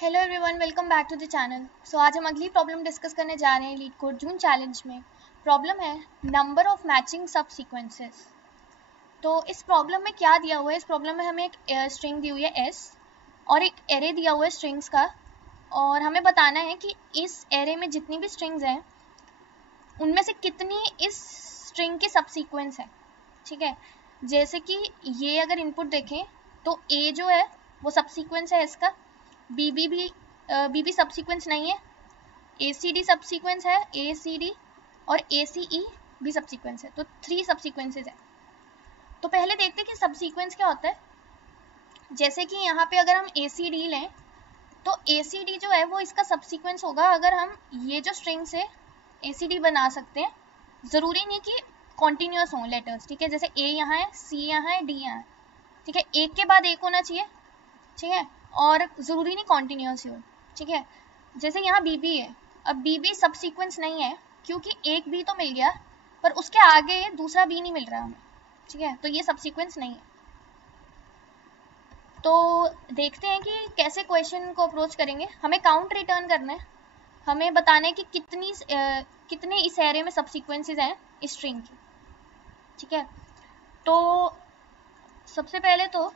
Hello everyone, welcome back to the channel. So आज हम अगली प्रॉब्लम डिस्कस करने जा रहे हैं लीड कोड जून चैलेंज में। प्रॉब्लम है number of matching subsequences. तो इस प्रॉब्लम में क्या दिया हुआ है? इस प्रॉब्लम में हमें एक स्ट्रिंग दी हुई है एस और एक एरे दिया हुआ है स्ट्रिंग्स का, और हमें बताना है कि इस एरे में जितनी भी स्ट्रिंग्स हैं उनमें से कितनी इस स्ट्रिंग के सब सीक्वेंस है। ठीक है, जैसे कि ये अगर इनपुट देखें तो ए जो है वो सब सीक्वेंस है इसका, बीबी सब सीक्वेंस नहीं है, एसीडी सब सीक्वेंस है, एसीडी और एसीई भी सब सीक्वेंस है, तो 3 सब सीक्वेंसेज है। तो पहले देखते हैं कि सब सीक्वेंस क्या होता है। जैसे कि यहाँ पे अगर हम एसीडी लें तो एसीडी जो है वो इसका सब सीक्वेंस होगा। अगर हम ये जो स्ट्रिंग से एसीडी बना सकते हैं, ज़रूरी नहीं कि कॉन्टिन्यूस हों लेटर्स। ठीक है, जैसे ए यहाँ है, सी यहाँ है, डी यहाँ है। ठीक है, एक के बाद एक होना चाहिए। ठीक है, और ज़रूरी नहीं कॉन्टिन्यूस हो। ठीक है, जैसे यहाँ बीबी है, अब बीबी सब सीक्वेंस नहीं है क्योंकि एक बी तो मिल गया पर उसके आगे दूसरा बी नहीं मिल रहा हमें। ठीक है, तो ये सब सीक्वेंस नहीं है। तो देखते हैं कि कैसे क्वेश्चन को अप्रोच करेंगे। हमें काउंट रिटर्न करना है, हमें बताना है कि कितने इस एरे में सब सीक्वेंसेज हैं इस स्ट्रिंग की। ठीक है, तो सबसे पहले तो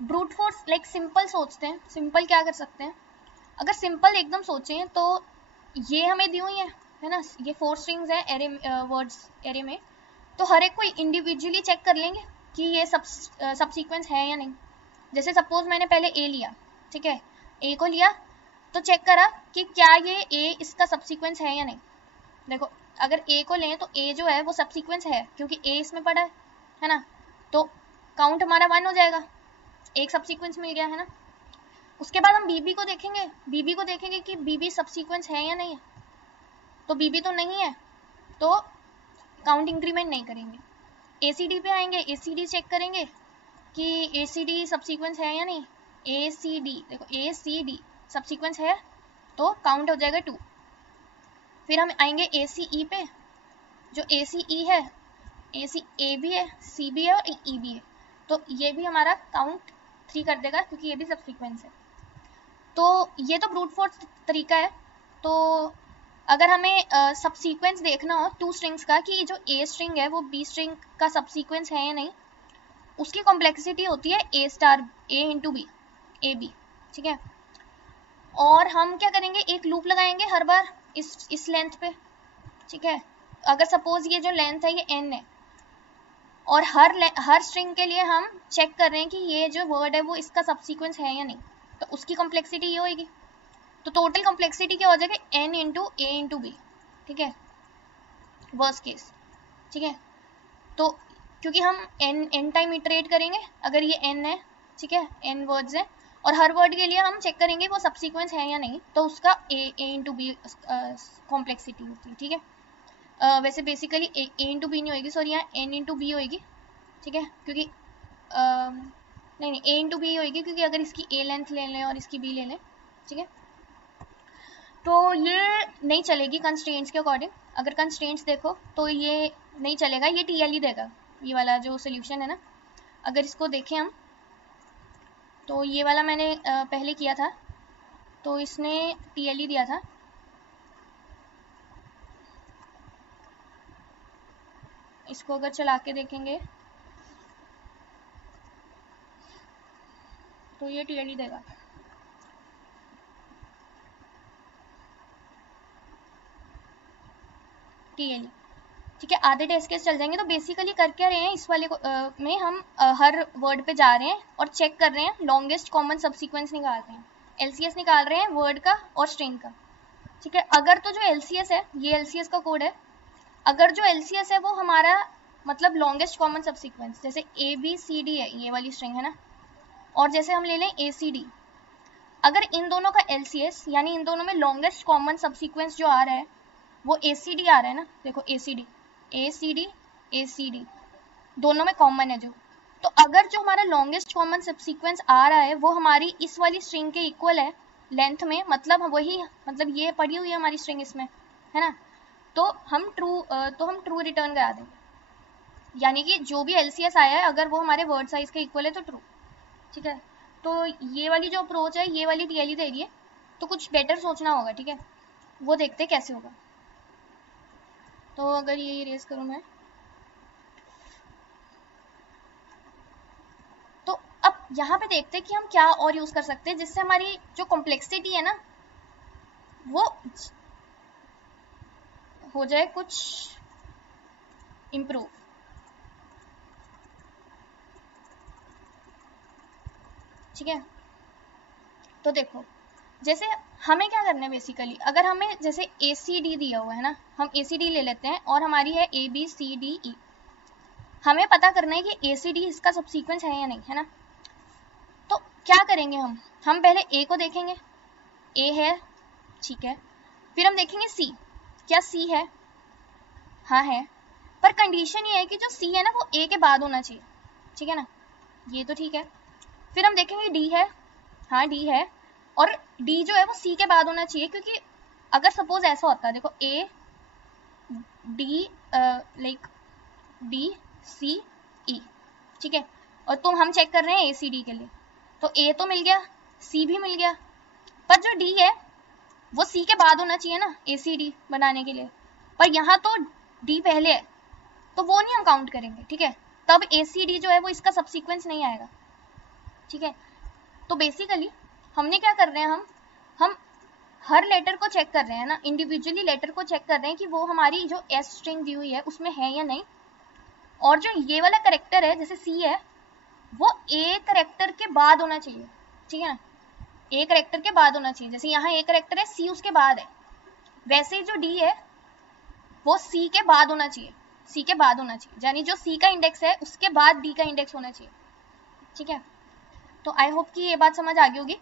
ब्रूट फोर्स लाइक सिंपल सोचते हैं। सिंपल क्या कर सकते हैं? अगर सिंपल एकदम सोचें तो ये हमें दी हुई है ना, ये 4 स्ट्रिंग्स है एरे वर्ड्स एरे में, तो हर एक को इंडिविजुअली चेक कर लेंगे कि ये सब सीक्वेंस है या नहीं। जैसे सपोज मैंने पहले ए लिया, ठीक है, ए को लिया तो चेक करा कि क्या ये ए इसका सब सीक्वेंस है या नहीं। देखो, अगर ए को लें तो ए जो है वो सब सीक्वेंस है क्योंकि ए इसमें पड़ा है ना, तो काउंट हमारा 1 हो जाएगा, एक सब सीक्वेंस मिल गया है ना। उसके बाद हम बीबी को देखेंगे कि बीबी सब सीक्वेंस है या नहीं है। तो बीबी तो नहीं है तो काउंट इंक्रीमेंट नहीं करेंगे। एसीडी पे आएंगे, एसीडी चेक करेंगे कि एसीडी सब सीक्वेंस है या नहीं। एसीडी देखो, एसीडी सब सीक्वेंस है तो काउंट हो जाएगा 2। फिर हम आएंगे एसीई पे, जो एसीई है, एसी ए भी है, सी भी है और ई भी है, तो ये भी हमारा काउंट 3 कर देगा क्योंकि ये भी सब सीक्वेंस है। तो ये तो ब्रूट फोर्स तरीका है। तो अगर हमें सब सीक्वेंस देखना हो 2 स्ट्रिंग्स का कि जो ए स्ट्रिंग है वो बी स्ट्रिंग का सब सीक्वेंस है या नहीं, उसकी कॉम्प्लेक्सिटी होती है A star A into B, A B. ठीक है, और हम क्या करेंगे, एक लूप लगाएंगे हर बार इस लेंथ पे। ठीक है, अगर सपोज ये जो लेंथ है ये एन है और हर स्ट्रिंग के लिए हम चेक कर रहे हैं कि ये जो वर्ड है वो इसका सब सीक्वेंस है या नहीं, तो उसकी कॉम्प्लेक्सिटी ये होगी। तो टोटल कॉम्प्लेक्सिटी क्या हो जाएगा, n इंटू ए इंटू बी। ठीक है, वर्स्ट केस। ठीक है, तो क्योंकि हम n टाइम इटरेट करेंगे, अगर ये n है, ठीक है, n वर्ड्स है और हर वर्ड के लिए हम चेक करेंगे वो सब सीक्वेंस है या नहीं, तो उसका ए इंटू बी कॉम्प्लेक्सिटी होती है। ठीक है, वैसे बेसिकली ए इंटू बी नहीं होगी, सॉरी, यहाँ n इंटू बी होगी। ठीक है, क्योंकि नहीं ए इंटू बी होगी क्योंकि अगर इसकी ए लेंथ ले लें और इसकी बी ले लें, ठीक है, तो ये नहीं चलेगी कंस्ट्रेंट्स के अकॉर्डिंग। अगर कंस्ट्रेंट्स देखो तो ये नहीं चलेगा, ये टीएलई देगा, ये वाला जो सोल्यूशन है ना। अगर इसको देखें हम तो ये वाला मैंने पहले किया था तो इसने टीएलई दिया था। इसको अगर चला के देखेंगे तो ये टीएलई देगा। टीएलई, ठीक है, आधे टेस्ट केस चल जाएंगे। तो बेसिकली कर क्या रहे हैं इस वाले में हम हर वर्ड पे जा रहे हैं और चेक कर रहे हैं, लॉन्गेस्ट कॉमन सब सीक्वेंस निकाल रहे हैं, एलसीएस निकाल रहे हैं वर्ड का और स्ट्रिंग का। ठीक है, अगर तो जो एलसीएस है, ये एलसीएस का कोड है, अगर जो एलसीएस है वो हमारा मतलब लॉन्गेस्ट कॉमन सब सीक्वेंस, जैसे ए बी सी डी है ये वाली स्ट्रिंग है ना, और जैसे हम ले लें ए सी डी, अगर इन दोनों का एलसीएस यानी इन दोनों में लॉन्गेस्ट कॉमन सब सीक्वेंस जो आ रहा है वो एसीडी आ रहा है ना, देखो एसीडी एसीडी एसीडी दोनों में कॉमन है जो, तो अगर जो हमारा लॉन्गेस्ट कॉमन सब सीक्वेंस आ रहा है वो हमारी इस वाली स्ट्रिंग के इक्वल है लेंथ में, मतलब वही, मतलब ये पड़ी हुई है हमारी स्ट्रिंग इसमें है ना, तो हम ट्रू रिटर्न करा देंगे। यानी कि जो भी एलसीएस आया है अगर वो हमारे वर्ड साइज के इक्वल है तो ट्रू। ठीक है, तो ये वाली जो अप्रोच है ये वाली टीएलई दे रही है, तो कुछ बेटर सोचना होगा, ठीक है, वो देखते कैसे होगा। तो अगर ये इरेज करूँ मैं, तो अब यहाँ पे देखते हैं कि हम क्या और यूज कर सकते हैं जिससे हमारी जो कॉम्प्लेक्सिटी है ना वो हो जाए कुछ इम्प्रूव। ठीक है, तो देखो जैसे हमें क्या करना है बेसिकली, अगर हमें जैसे ACD दिया हुआ है ना, हम ACD ले लेते हैं और हमारी है ABCDE। हमें पता करना है कि ACD इसका सबसीक्वेंस है या नहीं, है ना। तो क्या करेंगे हम पहले A को देखेंगे, A है, ठीक है, फिर हम देखेंगे C, क्या C है, हाँ है, पर कंडीशन ये है कि जो C है ना वो A के बाद होना चाहिए, ठीक है ना, ये तो ठीक है। फिर हम देखेंगे D है, हाँ D है, और D जो है वो C के बाद होना चाहिए, क्योंकि अगर सपोज ऐसा होता है, देखो A D like D C E, ठीक है, और तुम हम चेक कर रहे हैं ACD के लिए, तो A तो मिल गया, C भी मिल गया, पर जो D है वो C के बाद होना चाहिए ना ACD बनाने के लिए, पर यहाँ तो D पहले है, तो वो नहीं हम काउंट करेंगे, ठीक है, तब ACD जो है वो इसका सबसीक्वेंस नहीं आएगा, ठीक है। तो बेसिकली हमने क्या कर रहे हैं, हम हर लेटर को चेक कर रहे हैं ना, इंडिविजुअली लेटर को चेक कर रहे हैं कि वो हमारी जो S स्ट्रिंग दी हुई है उसमें है या नहीं, और जो ये वाला करेक्टर है जैसे C है वो A करेक्टर के बाद होना चाहिए, ठीक है ना, A करेक्टर के बाद होना चाहिए, जैसे यहाँ A करेक्टर है, C उसके बाद है, वैसे ही जो D है वो C के बाद होना चाहिए, C के बाद होना चाहिए, यानी जो C का इंडेक्स है उसके बाद D का इंडेक्स होना चाहिए, ठीक है। तो आई होप कि ये बात समझ आ गई होगी।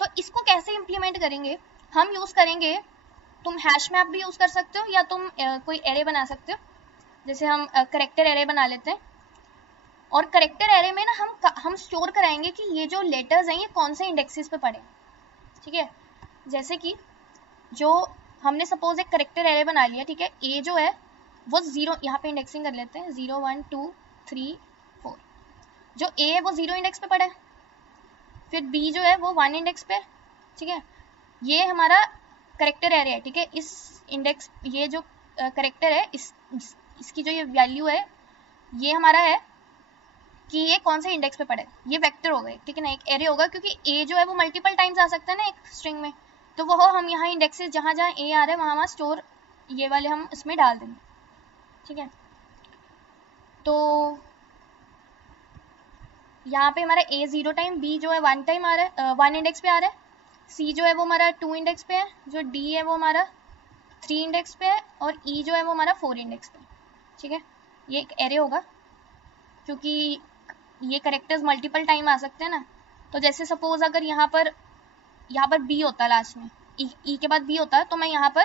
तो इसको कैसे इम्प्लीमेंट करेंगे, हम यूज करेंगे, तुम हैश मैप भी यूज कर सकते हो या तुम कोई एरे बना सकते हो, जैसे हम करेक्टर एरे बना लेते हैं, और करेक्टर एरे में ना हम स्टोर कराएंगे कि ये जो लेटर्स हैं ये कौन से इंडेक्सेस पे पड़े, ठीक है। जैसे कि जो हमने सपोज एक करेक्टर एरे बना लिया, ठीक है, A जो है वो 0, यहाँ पे इंडेक्सिंग कर लेते हैं, 0 1 2 3 4, जो A है वो 0 इंडेक्स पे पड़ा है, फिर B जो है वो 1 इंडेक्स पे, ठीक है, ये हमारा करेक्टर एरे है, ठीक है। इस इंडेक्स, ये जो करेक्टर है इसकी जो ये वैल्यू है ये हमारा है कि ये कौन से इंडेक्स पे पड़े, ये वेक्टर होगा, ठीक है ना, एक एरे होगा, क्योंकि A जो है वो मल्टीपल टाइम्स आ सकता है ना एक स्ट्रिंग में, तो वो हम यहाँ इंडेक्सेस जहाँ जहाँ A आ रहा है वहाँ स्टोर ये वाले हम इसमें डाल देंगे, ठीक है। तो यहाँ पे हमारा A 0 टाइम, B जो है 1 टाइम आ रहा है, 1 इंडेक्स पे आ रहा है, C जो है वो हमारा 2 इंडेक्स पे है, जो D है वो हमारा 3 इंडेक्स पे है, और E जो है वो हमारा 4 इंडेक्स पे, ठीक है। ये एक एरे होगा क्योंकि ये करेक्टर्स मल्टीपल टाइम आ सकते हैं ना, तो जैसे सपोज अगर यहाँ पर B होता है लास्ट में, E के बाद B होता है, तो मैं यहाँ पर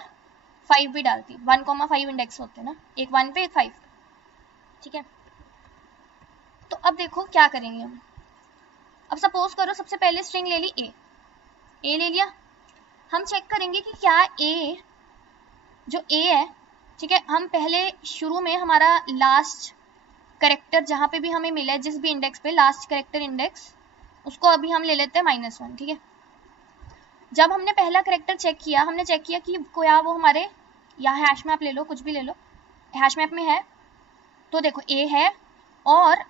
5 भी डालती, 1,5 इंडेक्स होते हैं ना, एक 1 पे एक 5, ठीक है। तो अब देखो क्या करेंगे हम, अब सपोज करो सबसे पहले स्ट्रिंग ले ली A ले लिया, हम चेक करेंगे कि क्या जो A है, ठीक है, हम पहले शुरू में हमारा लास्ट करेक्टर जहाँ पे भी हमें मिला है, जिस भी इंडेक्स पे लास्ट करेक्टर इंडेक्स, उसको अभी हम ले लेते हैं -1, ठीक है। जब हमने पहला करेक्टर चेक किया, हमने चेक किया कि क्या वो हमारे, या हैश मैप ले लो, कुछ भी ले लो, हैश मैप में है, तो देखो A है और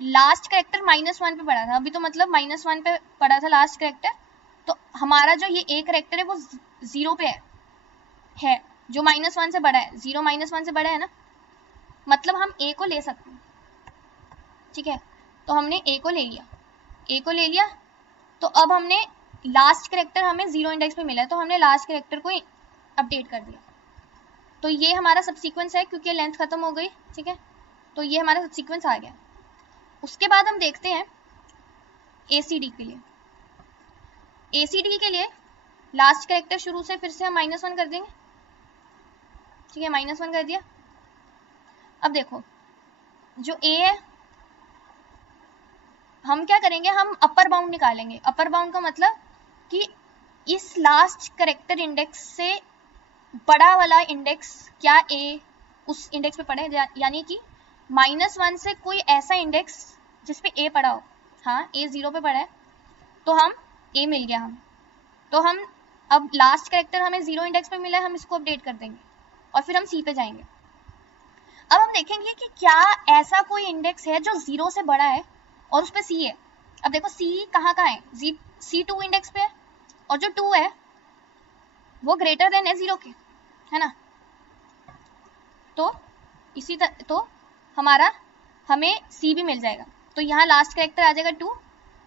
लास्ट करेक्टर -1 पे पड़ा था, अभी तो मतलब -1 पे पड़ा था लास्ट करेक्टर, तो हमारा जो ये A करेक्टर है वो 0 पे है, जो -1 से बड़ा है, 0 -1 से बड़ा है ना, मतलब हम A को ले सकते हैं, ठीक है। तो हमने A को ले लिया, तो अब हमने लास्ट करेक्टर हमें 0 इंडेक्स पे मिला है, तो हमने लास्ट करेक्टर को अपडेट कर दिया, तो ये हमारा सबसीक्वेंस है क्योंकि लेंथ खत्म हो गई, ठीक है, तो ये हमारा सबसीक्वेंस आ गया। उसके बाद हम देखते हैं ACD के लिए, ACD के लिए लास्ट करेक्टर शुरू से फिर से हम -1 कर देंगे, ठीक है, -1 कर दिया। अब देखो जो A है, हम क्या करेंगे, हम अपर बाउंड निकालेंगे, अपर बाउंड का मतलब कि इस लास्ट करेक्टर इंडेक्स से बड़ा वाला इंडेक्स क्या A उस इंडेक्स पे पड़े, यानी कि -1 से कोई ऐसा इंडेक्स जिस पे A पड़ा हो, हाँ A 0 पे पड़ा है, तो हम ए मिल गया हम, तो हम अब लास्ट कैरेक्टर हमें 0 इंडेक्स पे मिला है, हम इसको अपडेट कर देंगे और फिर हम सी पे जाएंगे। अब हम देखेंगे कि क्या ऐसा कोई इंडेक्स है जो 0 से बड़ा है और उस पे सी है। अब देखो सी कहाँ है, सी 2 इंडेक्स पे है और जो 2 है वो ग्रेटर देन है 0 के, है ना। तो इसी तरह तो हमें सी भी मिल जाएगा। तो यहाँ लास्ट कैरेक्टर आ जाएगा 2,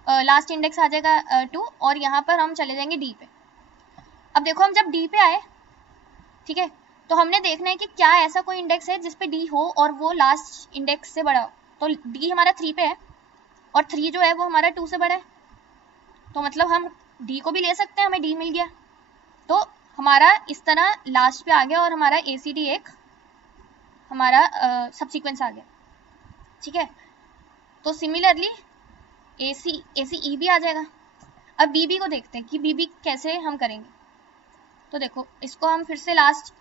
लास्ट इंडेक्स आ जाएगा 2 और यहाँ पर हम चले जाएंगे डी पे। अब देखो हम जब डी पे आए, ठीक है, तो हमने देखना है कि क्या ऐसा कोई इंडेक्स है जिसपे डी हो और वो लास्ट इंडेक्स से बड़ा हो। तो डी हमारा 3 पे है और 3 जो है वो हमारा 2 से बड़ा है, तो मतलब हम डी को भी ले सकते हैं, हमें डी मिल गया। तो हमारा इस तरह लास्ट पे आ गया और हमारा एसीडी एक हमारा सबसीक्वेंस आ गया, ठीक है। तो सिमिलरली एसी ई भी आ जाएगा। अब बीबी को देखते हैं कि बीबी कैसे हम करेंगे। तो देखो इसको हम फिर से लास्ट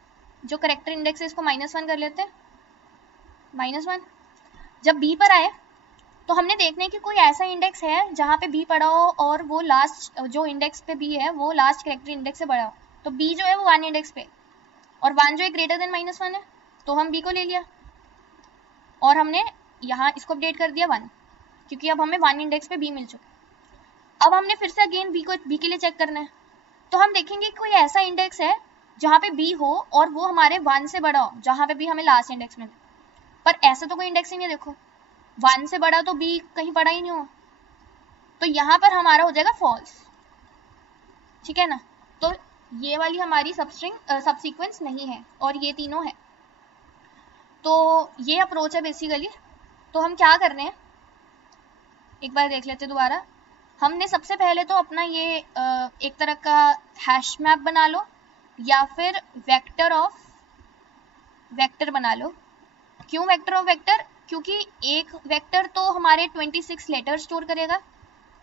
जो करेक्टर इंडेक्स है इसको -1 कर लेते हैं, -1। जब बी पर आए तो हमने देखना है कि कोई ऐसा इंडेक्स है जहाँ पे बी पड़ा हो और वो लास्ट जो इंडेक्स पे बी है वो लास्ट करेक्टर इंडेक्स से बड़ा हो। तो बी जो है वो 1 इंडेक्स पे और 1 जो है ग्रेटर देन -1 है, तो हम बी को ले लिया और हमने यहाँ इसको अपडेट कर दिया 1, क्योंकि अब हमें 1 इंडेक्स पे बी मिल चुका। अब हमने फिर से अगेन बी के लिए चेक करना है। तो हम देखेंगे कोई ऐसा इंडेक्स है जहाँ पे बी हो और वो हमारे 1 से बड़ा हो, जहाँ पे भी हमें लास्ट इंडेक्स मिले। पर ऐसा तो कोई इंडेक्स ही नहीं है, देखो 1 से बड़ा तो बी कहीं पड़ा ही नहीं हो, तो यहाँ पर हमारा हो जाएगा फॉल्स, ठीक है ना। तो ये वाली हमारी सबसीक्वेंस नहीं है और ये तीनों है। तो ये अप्रोच है बेसिकली। तो हम क्या कर रहे हैं, एक बार देख लेते दोबारा। हमने सबसे पहले तो अपना ये एक तरह का हैश मैप बना लो या फिर वेक्टर ऑफ वेक्टर बना लो। क्यों वेक्टर ऑफ वेक्टर? क्योंकि एक वेक्टर तो हमारे 26 लेटर स्टोर करेगा,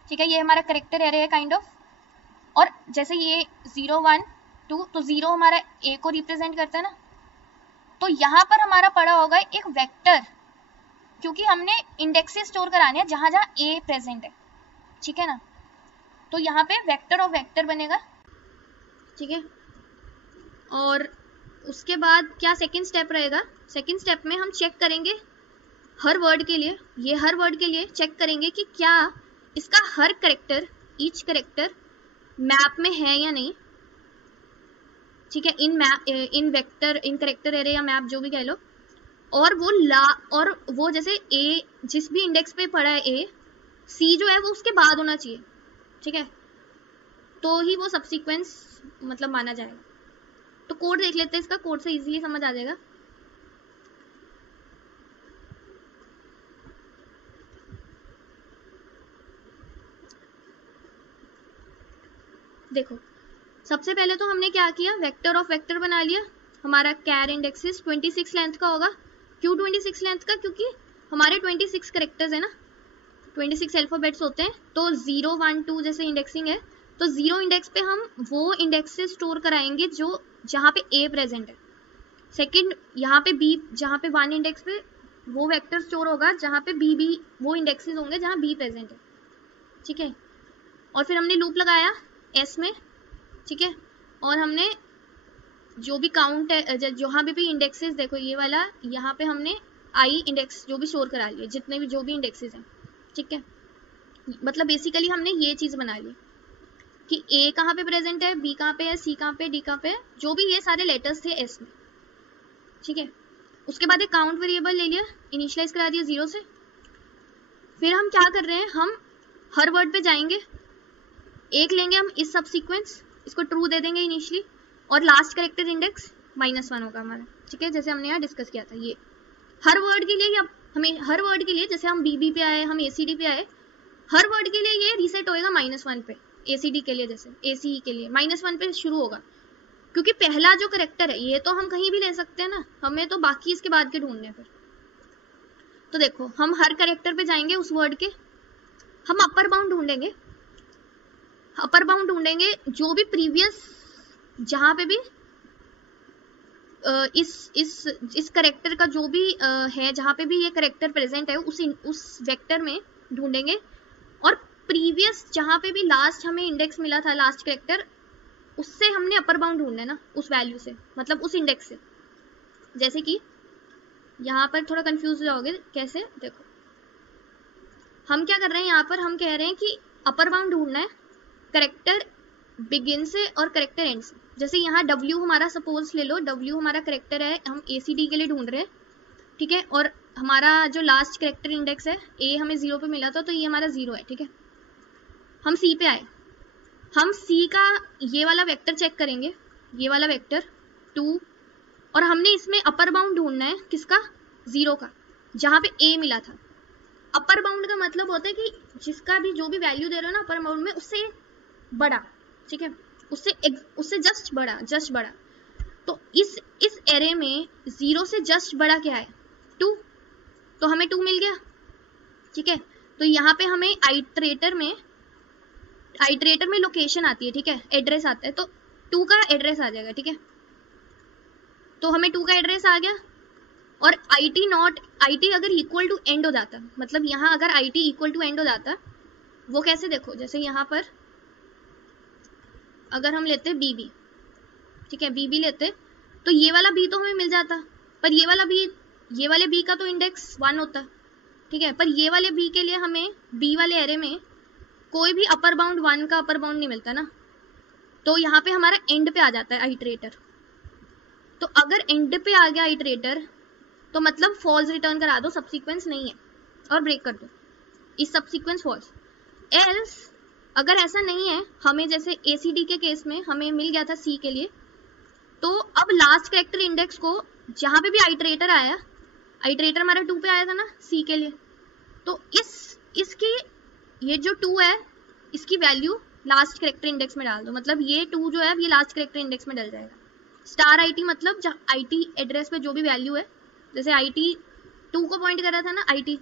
ठीक है, ये हमारा करेक्टर एरे है काइंड ऑफ। और जैसे ये 0 1 2, तो 0 हमारा ए को रिप्रेजेंट करता है ना, तो यहाँ पर हमारा पड़ा होगा एक वेक्टर, क्योंकि हमने इंडेक्सेस स्टोर कराने हैं जहाँ जहाँ ए प्रेजेंट है, ठीक है ना। तो यहाँ पे वेक्टर ऑफ वेक्टर बनेगा, ठीक है। और उसके बाद क्या सेकंड स्टेप रहेगा, सेकंड स्टेप में हम चेक करेंगे हर वर्ड के लिए, ये हर वर्ड के लिए चेक करेंगे कि क्या इसका हर करेक्टर, ईच करेक्टर मैप में है या नहीं, ठीक है, इन वेक्टर इन करेक्टर एरे या मैप जो भी कह लो। और वो जैसे ए जिस भी इंडेक्स पे पड़ा है ए, सी जो है वो उसके बाद होना चाहिए, ठीक है, तो ही वो सबसीक्वेंस मतलब माना जाएगा। तो कोड देख लेते हैं इसका, कोड से इजीली समझ आ जाएगा। देखो सबसे पहले तो हमने क्या किया, वेक्टर ऑफ वेक्टर बना लिया। हमारा कैर इंडेक्सेस 26 लेंथ का होगा। क्यों 26 लेंथ का? क्योंकि हमारे 26 करेक्टर्स है ना, 26 अल्फाबेट्स होते हैं। तो 0 1 2 जैसे इंडेक्सिंग है, तो 0 इंडेक्स पे हम वो इंडेक्सेस स्टोर कराएंगे जो जहाँ पे ए प्रेजेंट है। सेकंड यहाँ पे बी, जहाँ पे 1 इंडेक्स पे वो वेक्टर स्टोर होगा जहाँ पे बी वो इंडेक्सेस होंगे जहाँ बी प्रेजेंट है, ठीक है। और फिर हमने लूप लगाया एस में, ठीक है, और हमने जो भी काउंट है जहाँ भी इंडेक्सेस, देखो ये वाला यहाँ पे हमने आई इंडेक्स जो भी स्टोर करा लिए, जितने भी जो भी इंडेक्सेस हैं, ठीक है। मतलब बेसिकली हमने ये चीज बना ली कि ए कहाँ पे प्रेजेंट है, बी कहाँ पे है, सी कहाँ पे, डी कहाँ पे है, जो भी ये सारे लेटर्स थे एस में, ठीक है। उसके बाद एक काउंट वेरिएबल ले लिया, इनिशियलाइज करा दिया 0 से। फिर हम क्या कर रहे हैं, हम हर वर्ड पे जाएंगे, एक लेंगे हम इस सबसीक्वेंस, इसको ट्रू दे देंगे इनिशियली, और लास्ट करेक्टर इंडेक्स -1 होगा हमारा, ठीक है, जैसे हमने यहाँ डिस्कस किया था। ये हर वर्ड के लिए, हमें हर वर्ड के लिए, जैसे हम बीबी पे आए, हम एसीडी पे आए, हर वर्ड के लिए ये रीसेट होएगा -1 पे। एसीडी के लिए, जैसे एसीई के लिए -1 पे शुरू होगा, क्योंकि पहला जो करेक्टर है ये तो हम कहीं भी ले सकते हैं ना, हमें तो बाकी इसके बाद के ढूंढने। फिर तो देखो हम हर करेक्टर पे जाएंगे उस वर्ड के, हम अपर बाउंड ढूंढेंगे, अपर बाउंड ढूंढेंगे जो भी प्रीवियस जहां पे भी इस करेक्टर का जो भी है, जहां पे भी ये करेक्टर प्रेजेंट है उस वेक्टर में ढूंढेंगे। और प्रीवियस जहाँ पे भी लास्ट हमें इंडेक्स मिला था, लास्ट कैरेक्टर, उससे हमने अपर बाउंड ढूंढना है ना, उस वैल्यू से, मतलब उस इंडेक्स से। जैसे कि यहाँ पर थोड़ा कंफ्यूज हो जाओगे कैसे, देखो हम क्या कर रहे हैं यहाँ पर, हम कह रहे हैं कि अपर बाउंड ढूंढना है कैरेक्टर बिगिन से और कैरेक्टर एंड से। जैसे यहाँ W हमारा सपोज ले लो, W हमारा कैरेक्टर है, हम ACD के लिए ढूंढ रहे हैं, ठीक है, और हमारा जो लास्ट कैरेक्टर इंडेक्स है A हमें 0 पे मिला था, तो ये हमारा 0 है, ठीक है। हम C पे आए, हम C का ये वाला वेक्टर चेक करेंगे, ये वाला वेक्टर 2, और हमने इसमें अपर बाउंड ढूंढना है किसका, 0 का, जहाँ पे A मिला था। अपर बाउंड का मतलब होता है कि जिसका भी जो भी वैल्यू दे रहे हो ना अपर बाउंड में, उससे बड़ा, ठीक है, उससे जस्ट बड़ा। तो इस एरे में 0 से जस्ट बड़ा क्या है, 2, तो हमें 2 मिल गया, ठीक है। तो यहाँ पे हमें आइटरेटर में लोकेशन आती है, ठीक है, एड्रेस आता है, तो 2 का एड्रेस आ जाएगा, ठीक है। तो हमें 2 का एड्रेस आ गया, और IT अगर इक्वल टू एंड हो जाता, मतलब यहाँ अगर IT इक्वल टू एंड हो जाता, वो कैसे, देखो जैसे यहाँ पर अगर हम लेते BB, ठीक है, BB लेते, तो ये वाला B तो हमें मिल जाता, पर ये वाले B का तो इंडेक्स 1 होता, ठीक है, पर ये वाले B के लिए हमें B वाले एरे में कोई भी अपर बाउंड 1 का अपर बाउंड नहीं मिलता ना, तो यहाँ पे हमारा एंड पे आ जाता है आइटरेटर। तो अगर एंड पे आ गया आइटरेटर, तो मतलब फॉल्स रिटर्न करा दो, सबसीक्वेंस नहीं है, और ब्रेक कर दो, इस सबसीक्वेंस फॉल्स। एल्स अगर ऐसा नहीं है, हमें जैसे ACD के केस में हमें मिल गया था C के लिए, तो अब लास्ट कैरेक्टर इंडेक्स को जहाँ पे भी आइटरेटर आया, आइटरेटर हमारा 2 पे आया था ना C के लिए, तो इसकी ये जो 2 है, इसकी वैल्यू लास्ट कैरेक्टर इंडेक्स में डाल दो, मतलब ये 2 जो है ये लास्ट कैरेक्टर इंडेक्स में डल जाएगा। स्टार IT मतलब IT एड्रेस पे जो भी वैल्यू है, जैसे IT 2 को पॉइंट कर रहा था ना IT,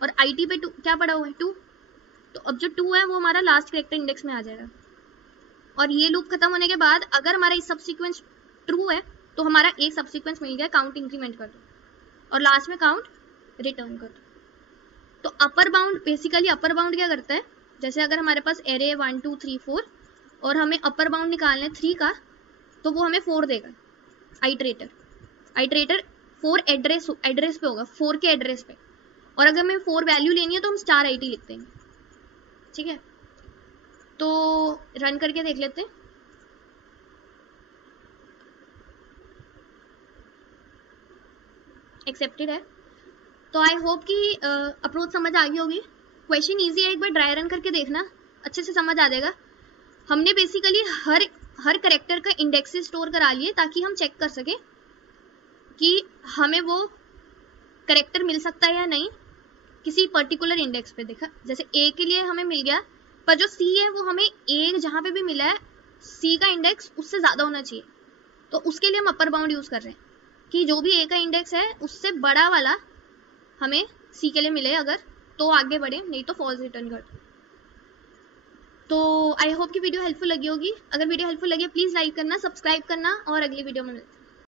और IT पे 2 क्या पड़ा हुआ है, 2, तो अब जो 2 है वो हमारा लास्ट कैरेक्टर इंडेक्स में आ जाएगा। और ये लूप खत्म होने के बाद अगर हमारा इस सबसीक्वेंस ट्रू है, तो हमारा एक सबसीक्वेंस मिल गया, काउंट इंक्रीमेंट कर दो, और लास्ट में काउंट रिटर्न कर दो। तो upper bound, basically upper bound क्या करता है, जैसे अगर हमारे पास एरे 1 2 3 4 और हमें अपर बाउंड निकालना है 3 का, तो वो हमें 4 देगा आइटरेटर 4 एड्रेस पे होगा, 4 के एड्रेस पे, और अगर हमें 4 वैल्यू लेनी है तो हम स्टार IT लिख देंगे, ठीक है। तो रन करके देख लेते हैं। एक्सेप्टेड है, तो आई होप कि अप्रोच समझ आ गई होगी। क्वेश्चन इजी है, एक बार ड्राई रन करके देखना, अच्छे से समझ आ जाएगा। हमने बेसिकली हर कैरेक्टर का इंडेक्सेस स्टोर करा लिए ताकि हम चेक कर सके कि हमें वो कैरेक्टर मिल सकता है या नहीं किसी पर्टिकुलर इंडेक्स पे। देखा, जैसे A के लिए हमें मिल गया, पर जो C है वो हमें A जहाँ पे भी मिला है C का इंडेक्स उससे ज़्यादा होना चाहिए, तो उसके लिए हम अपर बाउंड यूज़ कर रहे हैं कि जो भी A का इंडेक्स है उससे बड़ा वाला हमें C के लिए मिले, अगर तो आगे बढ़े, नहीं तो फॉल्स रिटर्न कर दो। तो आई होप कि वीडियो हेल्पफुल लगी होगी। अगर वीडियो हेल्पफुल लगी प्लीज़ लाइक करना, सब्सक्राइब करना, और अगली वीडियो में मिलते हैं।